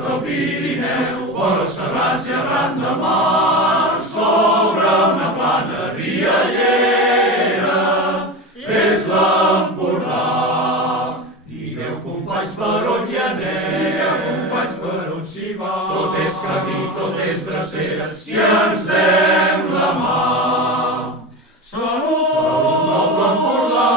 nord del Pirineu, vora serrats i arran de mar, sobre una plana riallera, és l'Empordà. Digueu, companys, per on hi anem? Digueu, companys, per on s'hi va? Tot és camí, tot és drecera, si ens dem la mà. Salut! Salut, l'Empordà!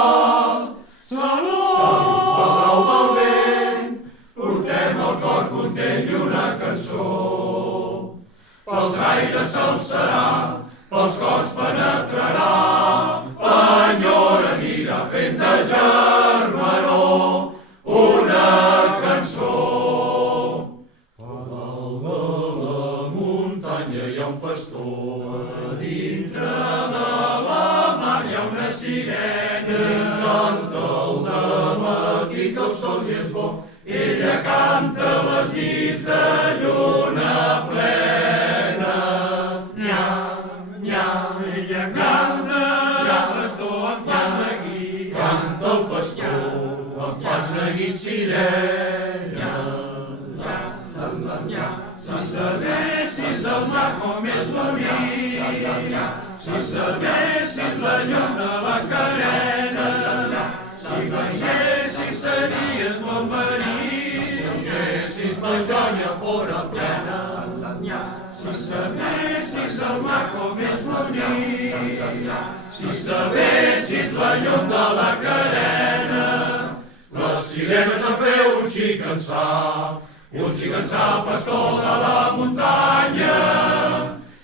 Salut! Salut, Palau del vent! Portem al cor content i una cançó. Pels aires s'alçarà, pels cors penetrarà, l'enyora anirà fent de germanor una cançó. A dalt de la muntanya hi ha un pastor, a dintre de la mar hi ha una sirena. Ell canta al dematí que el sol hi és bo, ella canta les nits de lluna plena. Nya, nya, ella canta, pastor, em fas neguit. Canta el pastor, em fas neguit, sirena. La, la, la, nya. Si sabessis el mar com és bonic, si sabessis la llum de la carena, si veiessis series molt marit, si veiessis Paganya fora plena, si sabessis el mar com és bonic, si sabessis la llum de la carena. Les sirenes han fet un xic-ençà, pastor de la muntanya,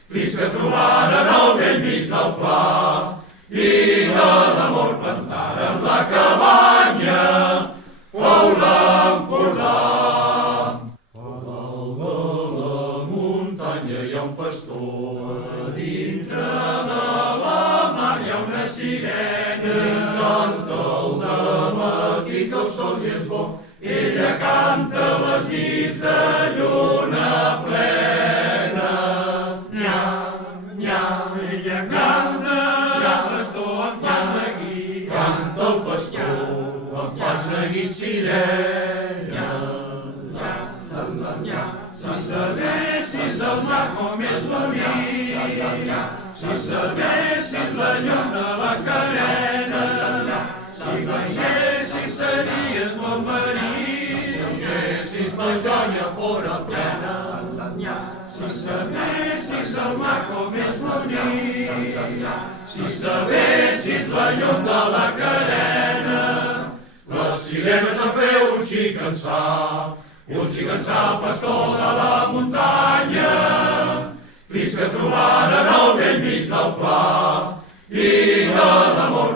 fins que es trobaren al vell mig del pla i de l'amor plantaren la cabanya, fou l'Empordà. A dalt de la muntanya hi ha un pastor, a dintre de la mar hi ha una sirena. Ell canta al dematí que el sol hi és bo, ella canta les nits de lluna plena. Nya, nya, ella canta, pastor, em fas neguit. Canta el pastor, em fas neguit, sirena. La, la, la, nya. Si sabessis el mar com és bonic, si sabessis la llum de la carena, si veiessis series molt marit, si veiessis Paganya fora plena, si sabessis el mar com és bonic, si sabessis la llum de la carena. Les sirenes han fet un xic-ençà, pastor de la muntanya, fins que es trobaren al vell mig del pla i de l'amor